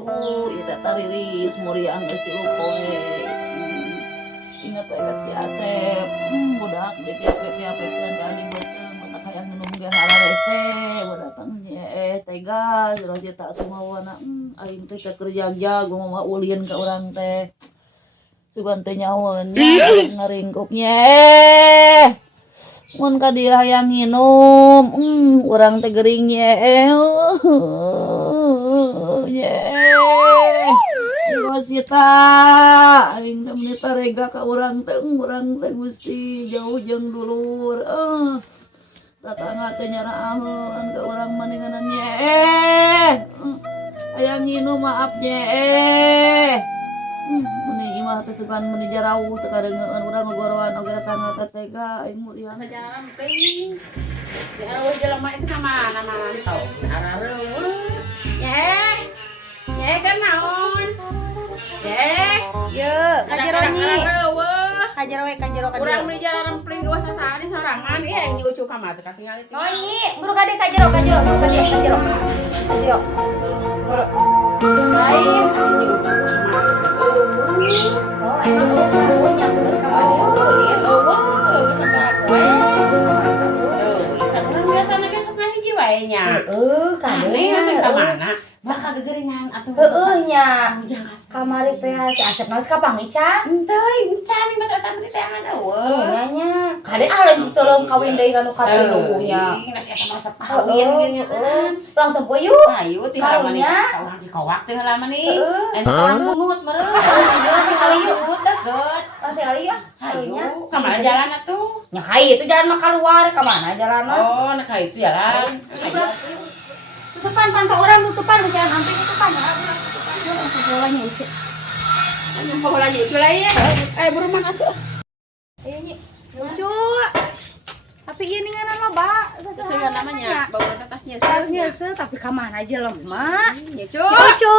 Ita tariris muriang geus dilupoe. Ingat we ka si Asep. Budak dipiap-piapikeun ka dibeuteung matak hayang minum ge hararese budak tega jelas tak sumawana. Aing teh keur jagjag mah ulin ka urang teh. Sugan teh nyaweun ngaringkuk nye. Mun ka dieu hayang nginum, urang teh geuring nye. Wasita aing teh meuni tarega ka urang teh Gusti jauh jeung dulur. Tatangga teh nyaraaheun ka urang maninganan nye. Hayang nginum maaf nye. Muni imah teh sugan muni jarauh teu kadengeun urang ngogoroan oge tatangga teh tega aing muriang jalan peuing. Di areuh jelema itu mana mantau. Areuh. Nyeh kan naon? Ye, kajeronyi. Kajero Urang di jalan rempling geus sasari sorangan ieu yang nyucu ka mah teh katingal itu. Oh nyi, buru kade kajero. Kajero. Buru. Lain nyucu ka mah. Oh, ayo punya bener ka mah. Geus sabar poe. Urang biasana ge sok ngahiji wae nya. Kade atuh ka mana? Bakal gegeringan atuh. Heeh nya. Ujang asa. Kamari teh si Asep mah kapangi ca. Enteuy, encan geus eta mah teh ngadeueuh. Nya. Kade alen teuleum kawin deui anu katilu nya. Nasi eta mah kawin Ulang tempo yuk. Ayo ti halaman ieu urang cikowak teh halaman ieu. Anu orang bunut meureun. Nanti kali yuk. Deket. Nanti kali yuk. Ayo, ka mana jalan atuh? Nya kai itu jalan mah keluar ka mana jalan mah? Oh, nah ka itu jalan. Ayo. Tutupan pantau orang tutupan jalan sampai tutupan ya. Sekolahnya itu. Anu baheula nyucu lain ya. Buru mah atuh. Ayo nyi. Lucu. Tapi ini ngaran loba. Sesuai namanya, bawa tasnya Tasnya tapi ka mana aja lemah. Nyucu. Lucu.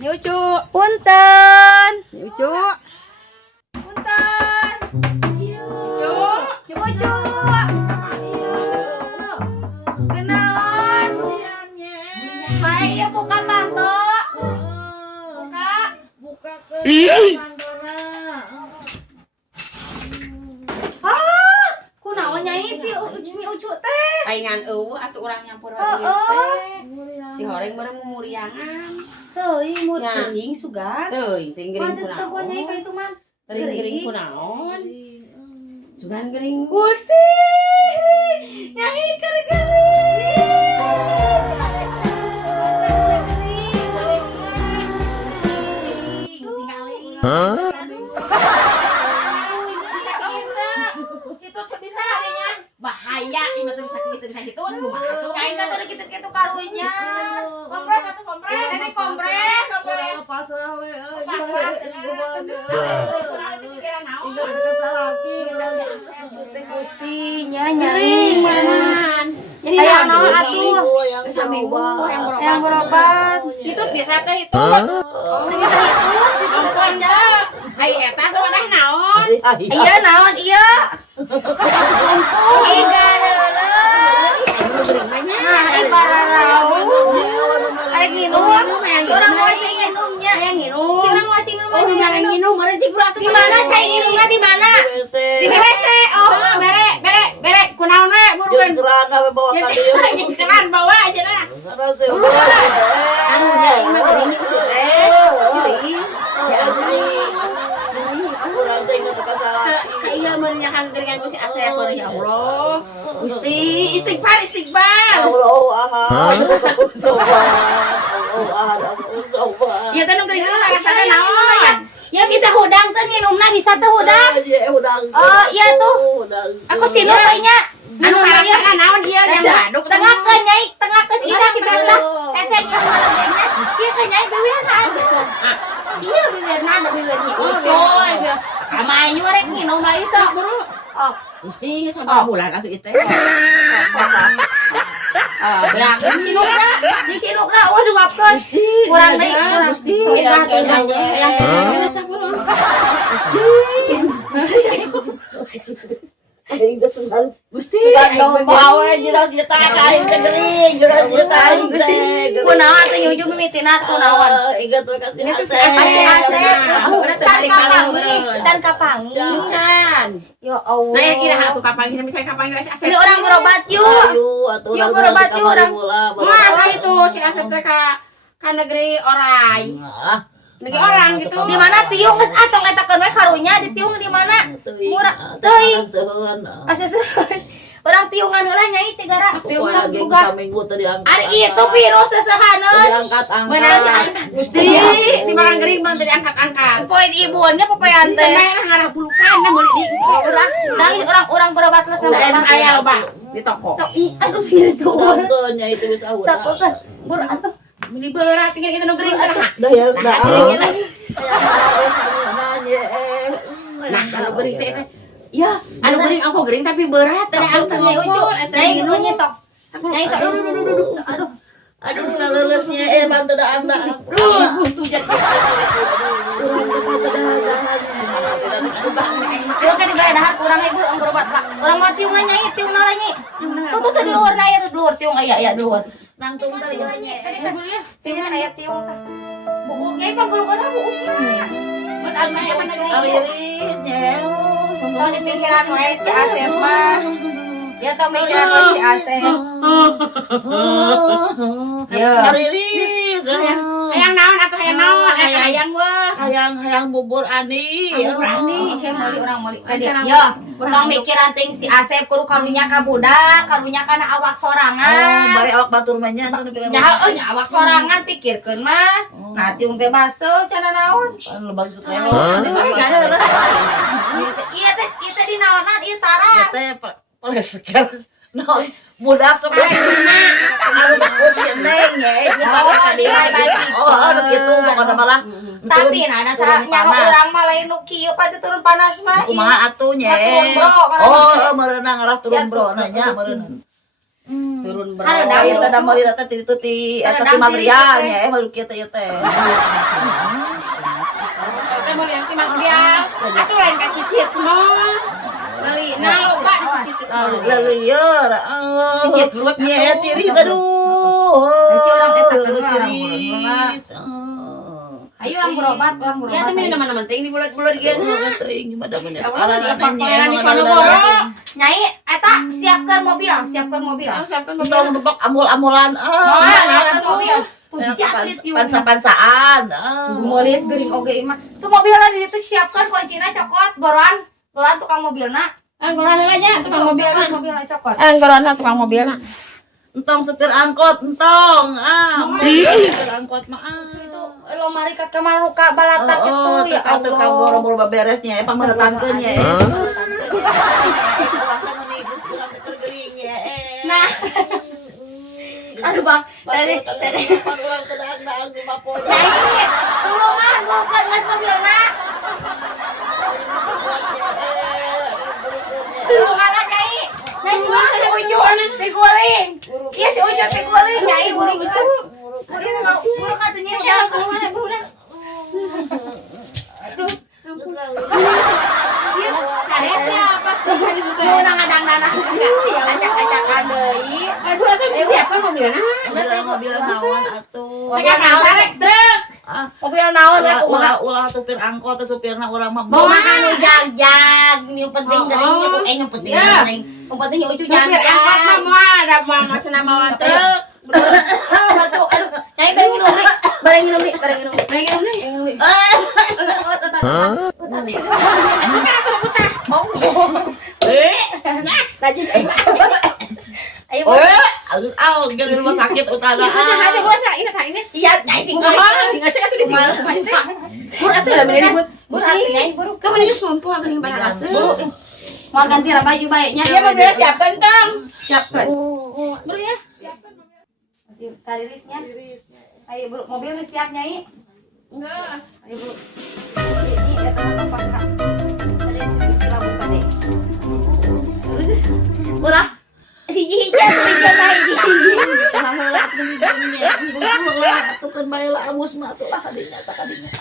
Nyucu. Punten. Nyucu. Punten. Nyucu. Lucu. Kenaon? Baik ya buka panto. Buka ke mandora. Kunaon nyai si ucu teh? Paingan eueuh atuh urang nyampur teh. Si horeng meureun mumuriangan. Teuing mut Teuing sugan. Teuing teuing geuring kunaon. Pantes nyai ka itu mah. Teuing geuring kunaon. Sugan geuring Gusti. Nyai keur Itu tuh bisa adanya bahaya ini tuh bisa gitu kumaha tuh Nyai ka teu kitu-kitu karunya. kompres atau kompres Ini kompres. pasrah we pasrah kurang itu pikiran naon Gusti nyai. Beneran. Jadi Aya naon naon atuh? atuh? Saminggu Yang berobat. Itu biasa teh itu. Ampun dah. Hai eta tuh wadah naon? Iya naon iya. Iga Nah, ibararau. Aya nginum. Urang wajib nginumnya. Aya nginum. Urang wajib nginum. Oh, gimana nginum? Meureun cik bro atuh Di mana saya nginumnya di mana? Di WC. Oh, Bere kunaon we buruan. Kerana we bawa ka dieu. Keran bawa aja lah. Karena sewa. Anu nya ieu mah geuring itu teh. Geuring. Ya Urang teh geus kasalaki. Iya menyakan geuringan ku si Asep ya Allah. Gusti istighfar. Allah ahad. Sobat. Ieu teh nu geuring teh rasana naon? ya bisa hudang tuh nginumna bisa tuh hudang. Udang. Oh, iya tuh. Aku sinu kayaknya. Anu rasana naon ieu yang baduk teh. Tengah ke nyai, tengah ke ida kita teh. Esek yang malangnya. Ieu ke nyai beueurna. Iya beueurna ada beueurnya. Oh, iya. Amayu rek nginum lagi sok. Oh, Gusti geus sabaraha bulan atuh ieu teh. Belakang sinukna. di sinukna wah diuapkeun. Kurang deui, kurang Gusti. Yang aing teh sugan Gusti sugan bawa jelas eta kain teh geuning jelas eta aing teh Kunaon atuh nyuju mimitina kunaon? ingat we kasih Asep. Dan kapangi. Can. Ya Allah. Nah, kira atuh kapangi misalnya kapangi si Asep. Ini orang berobat yuk. ayo atuh Yuk, berobat yuk, orang. Mah itu si Asep teh ka negeri orai. Negeri orang gitu. Di mana tiung geus atong etakeun we karunya di tiung di mana? Murah teuing. Aseuseun. Orang tiungan heula nyai cegara. Tiung buka minggu tadi angkat. Ari itu virus sesahaneun. Angkat. Bener si Aita. Gusti di makan gering mah tadi angkat-angkat. Poin ibunya papayan teh. Teh ngarah bulukan meuli di. Orang berobat lah sama Enak aya loba di toko. Sok aduh itu. Angkatnya itu wis ahur. Sakokan. Bur atuh. Beli berat tinggal kita negeri atuh. Dah ya, dah. Nah, anu gering teh. Ya, Anu gering aku gering tapi berat. ada angkat nyai ucu. Nyai gitu nya sok. Nyai sok. Aduh. Aduh, nalelesnya bantu da anda. Tuh jadi. Lu kan digadahan kurang ibu orang berobat lah. Orang mau tiung nyai, tiung nala nyai. Tuh di luar na ya, di luar tiung aya di luar. Nangtung tadi Tadi kan tiung aya tiung. Buuk nyai panggulungan buuk. Buat alma yang mana alirisnya. Mau dipikiran we si Asep mah. Ya tau mikiran we si Asep. Ya. Aliris. Hayang naon atuh hayang naon? Hayang weh. Hayang bubur ani. Bubur ani. Saya meuli orang meuli tadi. Ya, tong mikiran ting si Asep kudu karunya ka budak, karunya kana awak sorangan. Bari awak batur mah nya atuh Nya heuh nya awak sorangan pikirkeun mah. Nah, tiung teh baseuh cenah naon. Anu bagus teh. Iya teh di naonan ieu tarat. Teh pleseker. No, budak sok harus ikut neng ya. Aduh gitu pokoknya malah. Tapi ada saatnya urang mah lain nu kieu pati turun panas mah. Kumaha atuh nya. Turun bro. Oh, meureunna ngarah turun bro nanya meureunna. Turun bro. Ayo teh da meuli teh ti eta ti Madria nya baru kieu teh teh. Teh meuli yang timah dia. Atuh lain ka cicit mah. Meuli na loba cicit. Lalieur. Cicit buat nya tiris aduh. Ci orang eta teh tiris. Ayo orang berobat. Ya teh mina mana penting di bulat-bulat geuna. Teuing gimana nya Sekarang sekarang di Ponorogo. Nyai eta siapkeun mobil. Siapkan Tong debak amul-amulan. Siapkeun mobil. Tuh jijak Pansa-pansaan. Molis geuring oge imah. Tuh mobilna di ditu siapkeun kuncina cokot, goran tukang mobilna. Anggoran heula nya tukang mobilna. Mobilna cokot. Anggoran tukang mobilna. Entong supir angkot, entong. Supir angkot mah. Itu lomari ka kamar ruka balatak itu ya Atuh ka boro-boro beberesnya pameretankeun nya. Nah. Aduh Bang, dari orang tedang-dang cuma poe. Nyai, tulungan bukan mas mobilna. Tulungan lah Nyai. Nyai cuma si Ucu diguling. Iya si Ucu diguling. Nyai guling Ucu. Guling enggak guling katanya ya. Kemana buruan? Aduh. Hari siapa? Mau ngadang-dang acak-acakan deui. Aduh atuh disiapkan mobilna. Mobil naon atuh. Mobil naon rek truk. Mobil naon rek Ulah supir angkot teh supirna urang mah. mau makan nu jag-jag, nu penting geringnya nu penting gering. Nu penting Ucu Supir angkot mah jag-jag. moal ada mah masana mawan teh. Satu, aduh, Nyai bareng minum nih, bareng minum nih. Najis. Ayo, Di rumah sakit utara. Ini. siap Nyai sing Singa cek atuh di tinggal. Bur atuh da bener bur. Bur Nyai buru. Kamu ini sumpah geuning balas. Mau ganti baju baiknya. Iya mah beres siapkan tong. Siapkan. Bur ya. Karirisnya. Ayo buru, mobil nih siap Nyai. Geus. Ayo buru. Ini datang tempat Kak. Tadi cuci rambut tadi. Urah. Hiji-hiji Tukun bae lah amus mah atuh lah kadinya tak kadinya.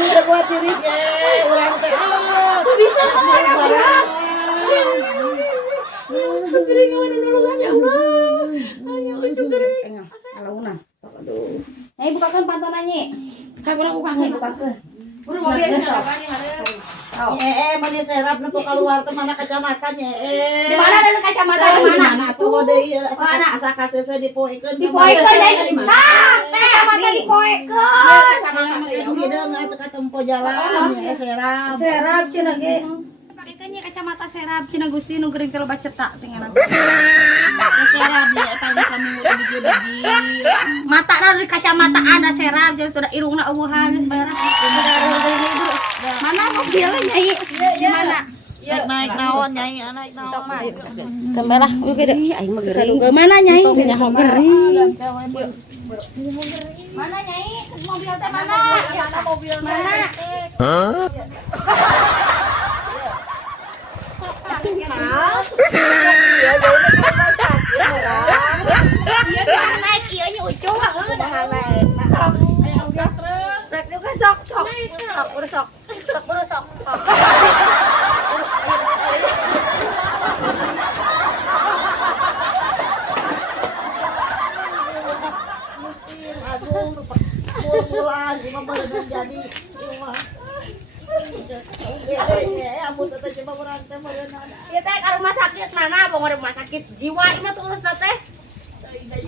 udah buat diri urang teh. Tuh bisa kemana orang? Gering awan nulungan ya Allah. Ayo ucap gering. Alauna. Aduh. Nyai bukakeun pantonan Nyi. Ka urang Nyai bukakeun. Buru mobil apa nih hareup. Oh. Mani serap nepo keluar ke mana kecamatan Di mana ada kacamata di mana? Tuh deui Mana? asa kasese dipoekeun. Dipoekeun Nyai. Nah, kacamata dipoekeun. Yang hideung atuh ka tempo jalan ya serap. Serap cenah ge. Pakekeun nya kacamata serap cenah Gusti nu geuring teh loba cetak tinggalan. Serap nih eta bisa minggu biji-biji. Mata na di kacamata ada serap jadi tuh irungna eueuhan barang. Mana mobilnya Nyai? Di mana? Naik naon Nyai, naik naon. Kembalah, beda. Aing mah geuring. Mana Nyai? Nyaho geuring. Mana Nyai? Mobil teh mana? Mana mobil mana? Iya bisa naik iya nya ucung dah naik. Rek juga sok. Sok buru sok. Bulan cuma baru jadi rumah. Ampun teh coba urang teh meureunna. Ieu teh ka rumah sakit mana? Bong rumah sakit jiwa ieu mah tulus teh.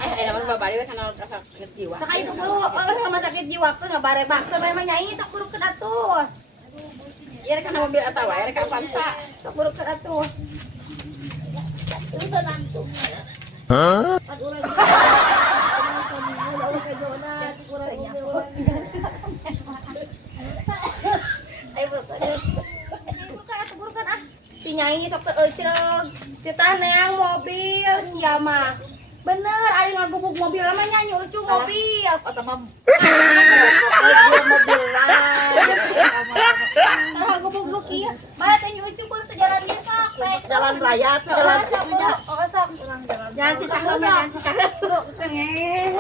Ayo naon babari we kana rasa jiwa. Saka itu buru rumah sakit jiwa keun ngabarebakeun memang Nyai sok burukeun atuh. Ieu kana mobil atawa rek ka Avanza. Sok burukeun atuh. Itu nantung. Kan urang. Ayo burukeun ah. Si Nyai sok teu eusreug. Kita neang mobil sia mah. Bener, ari ngagubuk mobil mah nya nyucung mobil. Eta mah Ngagubuk lu kieu. Mah teh nyucung kudu teh jalan biasa. jalan raya tuh jalan itunya. Oh, sok. jalan. Jangan cicak jangan cicak. Bro, kengeng.